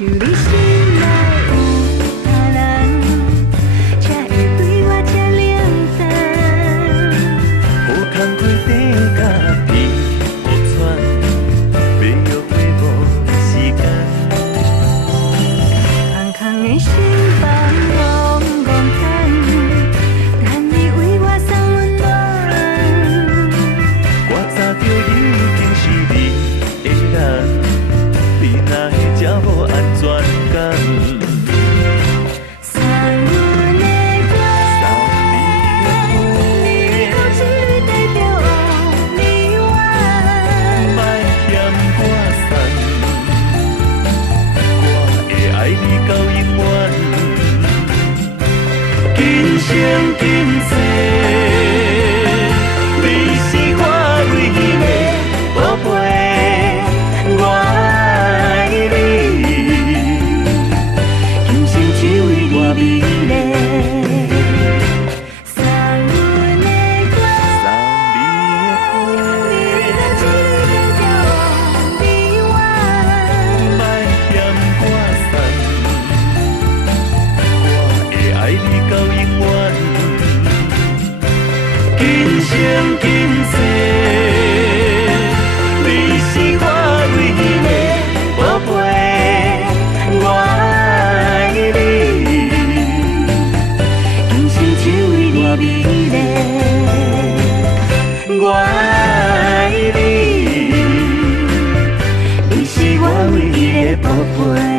想你心内有他人，才会对我这冷淡。好空开地甲天无喘，要约会无时间。空空的心房怣怣叹，但你为我送温暖。我早就已经是你的人，你哪会这无安全感？送阮的歌，你有一蕊代表我迷惘。莫嫌我瘦，我会爱你到永远。今生今世，你是我唯一的宝贝，我爱你。今生只为你美丽，送阮的歌，送你你的有一蕊代表我迷惘。莫嫌我瘦，我会爱你到永远。今生今世，你是我唯一的宝贝，我爱你。今生只为你美丽，我爱你，你是我唯一的宝贝。